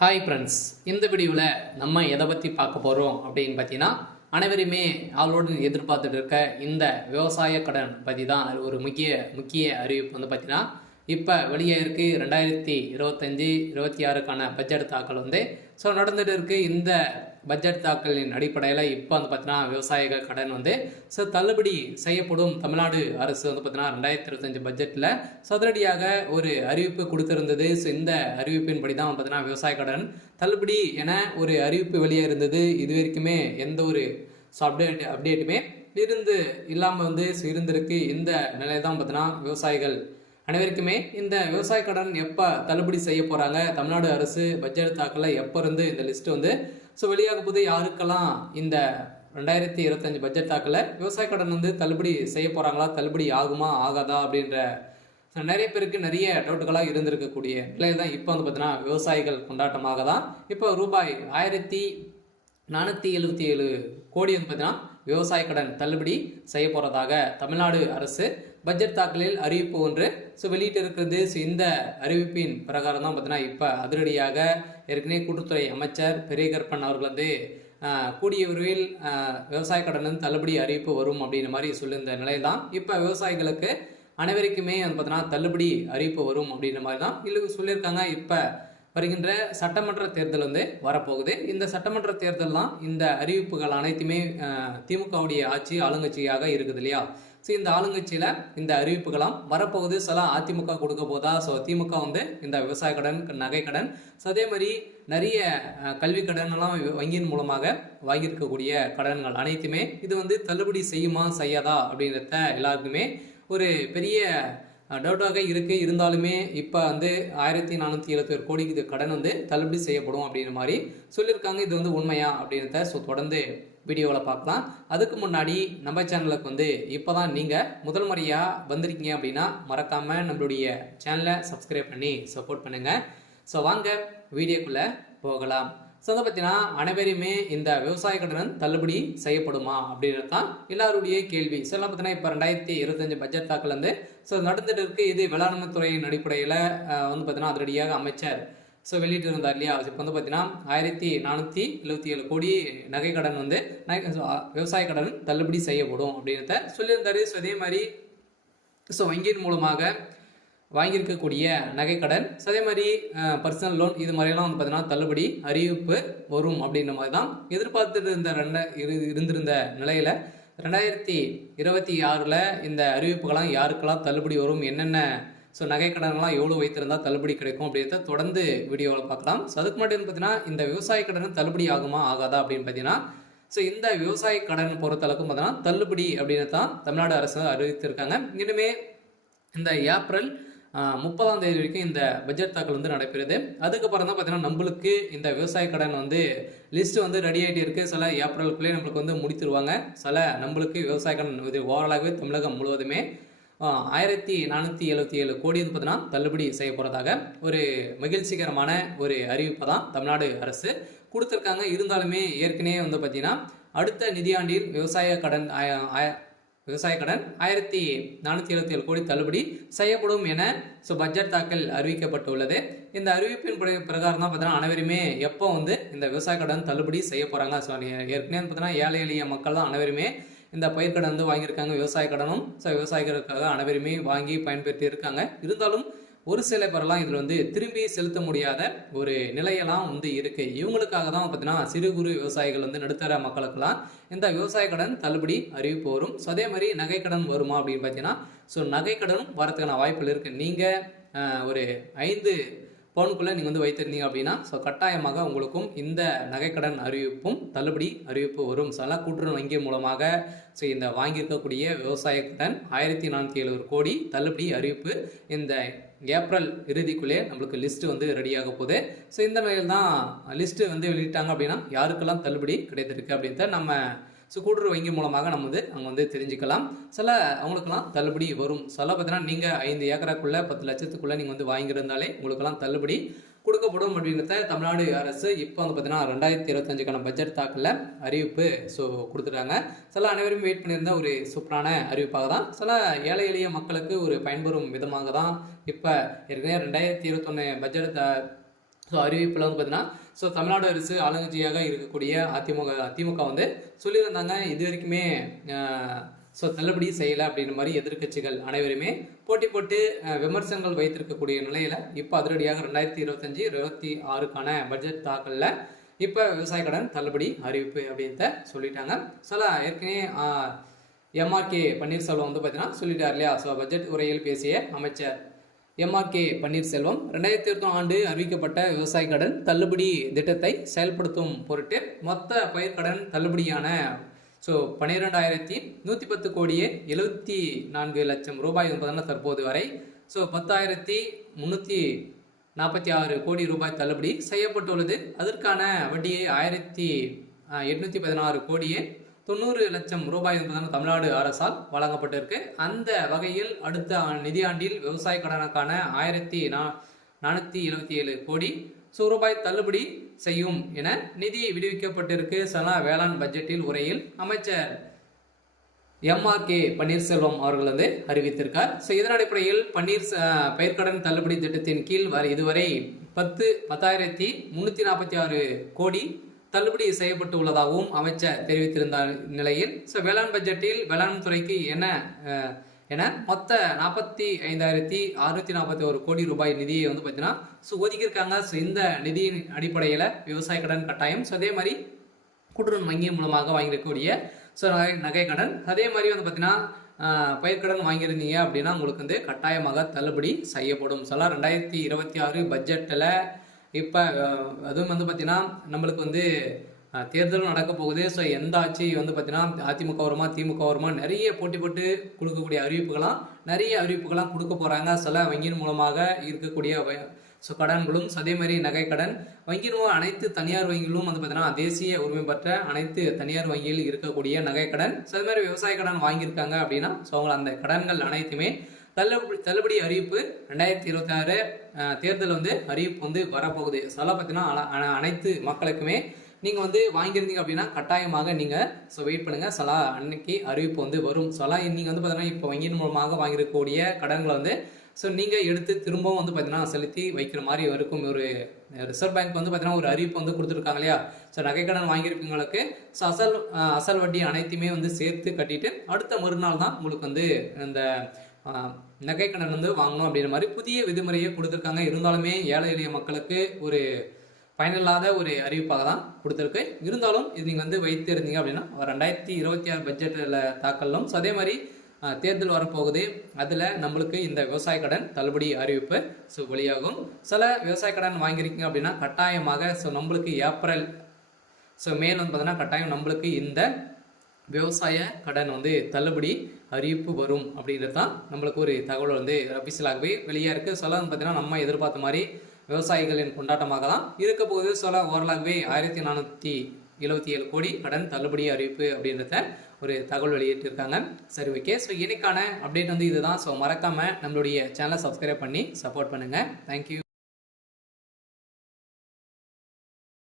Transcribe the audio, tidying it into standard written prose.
Hi friends, இந்த வீடியோவில் நம்ம எதை பற்றி பார்க்க போகிறோம் அப்படின்னு பார்த்தீங்கன்னா, அனைவருமே ஆளோடு எதிர்பார்த்துட்டு இருக்க இந்த விவசாய கடன் பற்றி தான் ஒரு முக்கிய அறிவிப்பு வந்து பார்த்தீங்கன்னா, இப்போ வெளியே இருக்குது 2025-26க்கான பட்ஜெட் தாக்கல் நடந்துட்டு இருக்குது. இந்த பட்ஜெட் தாக்கலின் அடிப்படையில் இப்போ வந்து பார்த்தீங்கன்னா விவசாயிகள் கடன் தள்ளுபடி செய்யப்படும். தமிழ்நாடு அரசு பார்த்தீங்கன்னா 2025 பட்ஜெட்டில் சதுரடியாக ஒரு அறிவிப்பு கொடுத்திருந்தது. இந்த அறிவிப்பின்படி தான் பார்த்தீங்கன்னா விவசாய கடன் தள்ளுபடி என ஒரு அறிவிப்பு வெளியே இருந்தது. இது வரைக்குமே எந்த ஒரு அப்டேட்டுமே இல்லாமல் இருந்திருக்கு. இந்த நிலையை தான் பார்த்தீங்கன்னா விவசாயிகள் அனைவருக்குமே இந்த விவசாய கடன் எப்போ தள்ளுபடி செய்ய போகிறாங்க, தமிழ்நாடு அரசு பட்ஜெட் தாக்கல எப்போ இருந்து இந்த லிஸ்ட்டு வெளியாக போது, யாருக்கெல்லாம் இந்த 2025 பட்ஜெட் தாக்கல விவசாய கடன் தள்ளுபடி செய்ய போகிறாங்களா, தள்ளுபடி ஆகுமா ஆகாதா அப்படின்ற நிறைய பேருக்கு நிறைய டவுட்டுகளாக இருந்திருக்கக்கூடிய நிலையில் தான் இப்போ பார்த்தீங்கன்னா விவசாயிகள் கொண்டாட்டமாக தான் இப்போ ரூபாய் 1477 கோடி பார்த்தீங்கன்னா விவசாய கடன் தள்ளுபடி செய்ய போகிறதாக தமிழ்நாடு அரசு பட்ஜெட் தாக்கலில் அறிவிப்பு ஒன்று வெளியிட்டு இருக்கிறது. இந்த அறிவிப்பின் பிரகாரம் தான் பார்த்தீங்கன்னா இப்போ அதிரடியாக ஏற்கனவே கூட்டுத்துறை அமைச்சர் பெரியகற்பன் அவர்கள் கூடிய விரைவில் விவசாய கடன் தள்ளுபடி அறிவிப்பு வரும் அப்படின்ற மாதிரி சொல்லியிருந்த நிலையில் தான் இப்போ விவசாயிகளுக்கு அனைவருக்குமே பார்த்தீங்கன்னா தள்ளுபடி அறிவிப்பு வரும் அப்படின்ற மாதிரி தான் இல்லை சொல்லியிருக்காங்க. இப்போ வருகின்ற சட்டமன்ற தேர்தல் வரப்போகுது. இந்த சட்டமன்ற தேர்தல் தான் இந்த அறிவிப்புகள் அனைத்துமே திமுகவுடைய ஆட்சி ஆளுங்கட்சியாக இருக்குது இல்லையா. இந்த ஆளுங்கட்சியில் இந்த அறிவிப்புகளாம் வரப்போகுது. சில அதிமுக கொடுக்க போதா, திமுக இந்த விவசாய கடன், நகை கடன், அதே மாதிரி நிறைய கல்வி கடன் எல்லாம் வங்கியின் மூலமாக வாங்கியிருக்கக்கூடிய கடன்கள் அனைத்துமே இது தள்ளுபடி செய்யுமா செய்யாதா அப்படின்றத எல்லாருக்குமே ஒரு பெரிய டவுட்டாக இருக்குது. இருந்தாலுமே இப்போ 1471 கோடிக்கு கடன் தள்ளுபடி செய்யப்படும் அப்படின்ற மாதிரி சொல்லியிருக்காங்க. இது உண்மையா அப்படின்றத தொடர்ந்து வீடியோவில் பார்க்கலாம். அதுக்கு முன்னாடி நம்ம சேனலுக்கு இப்போ தான் நீங்கள் முதல் முறையாக வந்திருக்கீங்க அப்படின்னா மறக்காமல் நம்மளுடைய சேனலை சப்ஸ்கிரைப் பண்ணி சப்போர்ட் பண்ணுங்கள். வாங்க வீடியோக்குள்ளே போகலாம். பார்த்தீங்கன்னா அனைவருமே இந்த விவசாய கடன் தள்ளுபடி செய்யப்படுமா அப்படின்றது தான் எல்லாருடைய கேள்வி. பார்த்தீங்கன்னா இப்போ 2025 பட்ஜெட் தாக்கல் நடந்துட்டு இருக்கு. இது வேளாண்மை துறையின் அடிப்படையில் பார்த்தீங்கன்னா அதிரடியாக அமைச்சர் வெளியிட்டு இருந்தார் இல்லையா. இப்போ பார்த்தீங்கன்னா 1477 கோடி நகை கடன் விவசாய கடன் தள்ளுபடி செய்யப்படும் அப்படின்றத சொல்லியிருந்தாரு. அதே மாதிரி வங்கியின் மூலமாக வாங்கியிருக்கக்கூடிய நகைக்கடன், அதே மாதிரி பர்சனல் லோன், இது மாதிரியெல்லாம் பார்த்தீங்கன்னா தள்ளுபடி அறிவிப்பு வரும் அப்படின்ற மாதிரி தான் எதிர்பார்த்துட்டு இருந்திருந்த நிலையில் 2026 இந்த அறிவிப்புகள்லாம் யாருக்கெல்லாம் தள்ளுபடி வரும், என்னென்ன நகைக்கடன்லாம் எவ்வளோ வைத்திருந்தால் தள்ளுபடி கிடைக்கும் அப்படின்றத தொடர்ந்து வீடியோவில் பார்க்கலாம். அதுக்கு மட்டும் பார்த்தீங்கன்னா இந்த விவசாய கடன் தள்ளுபடி ஆகுமா ஆகாதா அப்படின்னு பார்த்தீங்கன்னா இந்த விவசாய கடன் பொறுத்தளவுக்கும் பார்த்தீங்கன்னா தள்ளுபடி அப்படின்னு தான் தமிழ்நாடு அரசு அறிவித்திருக்காங்க. இனிமே இந்த ஏப்ரல் 30ஆம் தேதி வரைக்கும் இந்த பட்ஜெட் தாக்கல் நடைபெறுது. அதுக்கப்புறம் தான் பார்த்தீங்கன்னா நம்மளுக்கு இந்த விவசாய கடன் லிஸ்ட்டு ரெடி ஆகிட்டு இருக்குது. சில ஏப்ரலுக்குள்ளே நம்மளுக்கு முடித்துருவாங்க. சில நம்மளுக்கு விவசாய கடன் ஓவராலாகவே தமிழகம் முழுவதுமே 1477 கோடி பார்த்தீங்கன்னா தள்ளுபடி செய்ய போகிறதாக ஒரு மகிழ்ச்சிகரமான ஒரு அறிவிப்பை தான் தமிழ்நாடு அரசு கொடுத்துருக்காங்க. இருந்தாலுமே ஏற்கனவே பார்த்தீங்கன்னா அடுத்த நிதியாண்டில் விவசாய கடன் 1477 கோடி தள்ளுபடி செய்யப்படும் என பட்ஜெட் தாக்கல் அறிவிக்கப்பட்டுள்ளது. இந்த அறிவிப்பின் பிரகாரம் தான் பார்த்தீங்கன்னா அனைவருமே எப்போ இந்த விவசாய கடன் தள்ளுபடி செய்ய போகிறாங்க. ஏற்கனவே பார்த்தீங்கன்னா ஏழை எளிய மக்கள் தான் அனைவருமே இந்த பயிர்க்கடன் வாங்கியிருக்காங்க. விவசாய கடனும் விவசாயிகளுக்காக அனைவருமே வாங்கி பயன்பெற்று இருக்காங்க. இருந்தாலும் ஒரு சில பேரெல்லாம் இதில் திரும்பி செலுத்த முடியாத ஒரு நிலையெல்லாம் இருக்கு. இவங்களுக்காக தான் பார்த்தீங்கன்னா சிறு குறு விவசாயிகள் நடுத்தர மக்களுக்கெல்லாம் இந்த விவசாய கடன் தள்ளுபடி அறிவிப்பு வரும். அதே மாதிரி நகை கடன் வருமா அப்படின்னு பார்த்தீங்கன்னா நகை கடனும் வரதுக்கான வாய்ப்புகள் இருக்குது. நீங்கள் ஒரு 5 பவுனுக்குள்ளே நீங்கள் வைத்திருந்தீங்க அப்படின்னா கட்டாயமாக உங்களுக்கும் இந்த நகைக்கடன் அறிவிப்பும் தள்ளுபடி அறிவிப்பு வரும். கூட்டுறவு வங்கி மூலமாக இந்த வாங்கியிருக்கக்கூடிய விவசாய கடன் 1477 கோடி தள்ளுபடி அறிவிப்பு இந்த ஏப்ரல் இறுதிக்குள்ளே நம்மளுக்கு லிஸ்ட்டு ரெடியாக போகுது. இந்த நிலையில் தான் லிஸ்ட்டு வெளியிட்டாங்க அப்படின்னா யாருக்கெல்லாம் தள்ளுபடி கிடைத்திருக்கு அப்படின்றத நம்ம கூட்டுறவு வங்கி மூலமாக நம்ம அங்கே தெரிஞ்சுக்கலாம். சில அவங்களுக்கெல்லாம் தள்ளுபடி வரும். பார்த்தீங்கன்னா நீங்கள் 5 ஏக்கராக்குள்ளே 10 லட்சத்துக்குள்ளே நீங்கள் வாங்கியிருந்தாலே உங்களுக்கெல்லாம் தள்ளுபடி கொடுக்கப்படும் அப்படின்றத தமிழ்நாடு அரசு இப்போ பார்த்தீங்கன்னா 2025க்கான பட்ஜெட் தாக்கல அறிவிப்பு கொடுத்துட்டாங்க. அனைவரும் வெயிட் பண்ணியிருந்த ஒரு சூப்பரான அறிவிப்பாக தான் ஏழை எளிய மக்களுக்கு ஒரு பயன்பெறும் விதமாக தான் இப்போ ஏற்கனவே 2021 பட்ஜெட் ஸோ அறிவிப்பில் வந்து பார்த்தீங்கன்னா ஸோ தமிழ்நாடு அரசு ஆளுங்கட்சியாக இருக்கக்கூடிய திமுக வந்து சொல்லியிருந்தாங்க இது வரைக்குமே ஸோ தள்ளுபடி செய்யலை அப்படின்ற மாதிரி எதிர்க்கட்சிகள் அனைவருமே போட்டி போட்டு விமர்சனங்கள் வைத்திருக்கக்கூடிய நிலையில் இப்போ அதிரடியாக 2025-26க்கான பட்ஜெட் தாக்கலில் இப்போ விவசாய கடன் தள்ளுபடி அறிவிப்பு அப்படின்றத சொல்லிட்டாங்க. ஏற்கனவே எம்ஆர்கே பன்னீர்செல்வம் வந்து பார்த்தீங்கன்னா சொல்லிட்டார் இல்லையா. ஸோ பட்ஜெட் உரையில் பேசிய அமைச்சர் எம்ஆர்கே பன்னீர்செல்வம் 2021 ஆண்டு அறிவிக்கப்பட்ட விவசாய கடன் தள்ளுபடி திட்டத்தை செயல்படுத்தும் பொருட்டு மொத்த பயிர்க்கடன் தள்ளுபடியான 12,110 கோடியே 74 லட்சம் ரூபாய் என்பதனால் தற்போது வரை 10,346 கோடி ரூபாய் தள்ளுபடி செய்யப்பட்டுள்ளது. அதற்கான வட்டியை 1,816 கோடியே 90 லட்சம் ரூபாய் என்பதான தமிழ்நாடு அரசால் வழங்கப்பட்டிருக்கு. அந்த வகையில் அடுத்த நிதியாண்டில் விவசாய கடனுக்கான 1,477 கோடி ரூபாய் தள்ளுபடி செய்யும் என நிதி விடுவிக்கப்பட்டிருக்கு. வேளாண் பட்ஜெட்டில் உரையில் அமைச்சர் எம்ஆர்கே பன்னீர்செல்வம் அவர்கள் வந்து அறிவித்திருக்கார். இதன் அடிப்படையில் பயிர்க்கடன் தள்ளுபடி திட்டத்தின் கீழ் இதுவரை 10,346 கோடி தள்ளுபடி செய்யப்பட்டு உள்ளதாகவும் அமைச்சர் தெரிவித்திருந்த நிலையில் வேளாண் பட்ஜெட்டில் வேளாண் துறைக்கு என மொத்த 45,641 கோடி ரூபாய் நிதியை வந்து பார்த்தீங்கன்னா ஒதுக்கியிருக்காங்க. இந்த நிதியின் அடிப்படையில் விவசாய கடன் கட்டாயம் அதே மாதிரி கூட்டுறவு வங்கி மூலமாக வாங்கியிருக்கக்கூடிய நகை கடன் அதே மாதிரி வந்து பார்த்தீங்கன்னா பயிர்க்கடன் வாங்கியிருந்தீங்க அப்படின்னா உங்களுக்கு வந்து கட்டாயமாக தள்ளுபடி செய்யப்படும். 2026 பட்ஜெட்டில் இப்போ அதுவும் வந்து பார்த்தீங்கன்னா நம்மளுக்கு வந்து தேர்தலும் நடக்க போகுது. எந்த ஆட்சி வந்து பார்த்தீங்கன்னா அதிமுக வருமா திமுக வருமா நிறைய போட்டி போட்டு கொடுக்கக்கூடிய நிறைய அறிவிப்புகளாம் கொடுக்க போகிறாங்க. வங்கியின் மூலமாக இருக்கக்கூடிய கடன்களும் அதே மாதிரி நகை கடன் வங்கியின் அனைத்து தனியார் வங்கிகளும் வந்து பார்த்தீங்கன்னா தேசிய உரிமை பெற்ற அனைத்து தனியார் வங்கியில் இருக்கக்கூடிய நகை கடன் அதே மாதிரி விவசாய கடன் வாங்கியிருக்காங்க அப்படின்னா அவங்க அந்த கடன்கள் அனைத்துமே தள்ளுபடி அறிவிப்பு 2026 தேர்தல் வந்து அறிவிப்பு வந்து வரப்போகுது. பார்த்தீங்கன்னா அனைத்து மக்களுக்குமே நீங்கள் வந்து வாங்கியிருந்தீங்க அப்படின்னா கட்டாயமாக நீங்கள் வெயிட் பண்ணுங்கள். அன்னைக்கு அறிவிப்பு வந்து வரும். நீங்கள் வந்து பார்த்தீங்கன்னா இப்போ வங்கியின் மூலமாக வாங்கியிருக்கக்கூடிய கடன்களை வந்து நீங்கள் எடுத்து திரும்பவும் வந்து பார்த்தீங்கன்னா செலுத்தி வைக்கிற மாதிரி இருக்கும். ஒரு ரிசர்வ் பேங்க் வந்து பார்த்தீங்கன்னா ஒரு அறிவிப்பு வந்து கொடுத்துருக்காங்க இல்லையா. நகை கடன் வாங்கியிருக்கவங்களுக்கு அசல் வட்டி அனைத்துமே வந்து சேர்த்து கட்டிட்டு அடுத்த மறுநாள் தான் உங்களுக்கு வந்து இந்த நகை கடன் வந்து வாங்கணும் அப்படின்ற மாதிரி புதிய விதிமுறையை கொடுத்துருக்காங்க. இருந்தாலுமே ஏழை எளிய மக்களுக்கு ஒரு பயனில்லாத ஒரு அறிவிப்பாக தான் கொடுத்துருக்கு. இருந்தாலும் இது நீங்கள் வந்து வைத்து இருந்தீங்க அப்படின்னா 2026 பட்ஜெட்டில் தாக்கலும் அதே மாதிரி தேர்தல் வரப்போகுது. அதில் நம்மளுக்கு இந்த விவசாய கடன் தள்ளுபடி அறிவிப்பு வெளியாகும். விவசாய கடன் வாங்கியிருக்கீங்க அப்படின்னா கட்டாயமாக நம்மளுக்கு ஏப்ரல் மேல் வந்து பார்த்தீங்கன்னா கட்டாயம் நம்மளுக்கு இந்த விவசாய கடன் வந்து தள்ளுபடி அறிவிப்பு வரும் அப்படின்றது தான் நம்மளுக்கு ஒரு தகவல் வந்து அபிஷியலாகவே வெளியே இருக்குது. வந்து பார்த்தீங்கன்னா நம்ம எதிர்பார்த்த மாதிரி விவசாயிகளின் கொண்டாட்டமாக தான் இருக்க போகுது. ஓரளவுவே 1,477 கோடி கடன் தள்ளுபடி அறிவிப்பு அப்படின்றத ஒரு தகவல் வெளியிட்டிருக்காங்க. சரி, ஓகே. இன்னைக்கான அப்டேட் வந்து இதுதான். மறக்காமல் நம்மளுடைய சேனலை சப்ஸ்கிரைப் பண்ணி சப்போர்ட் பண்ணுங்கள். தேங்க்யூ.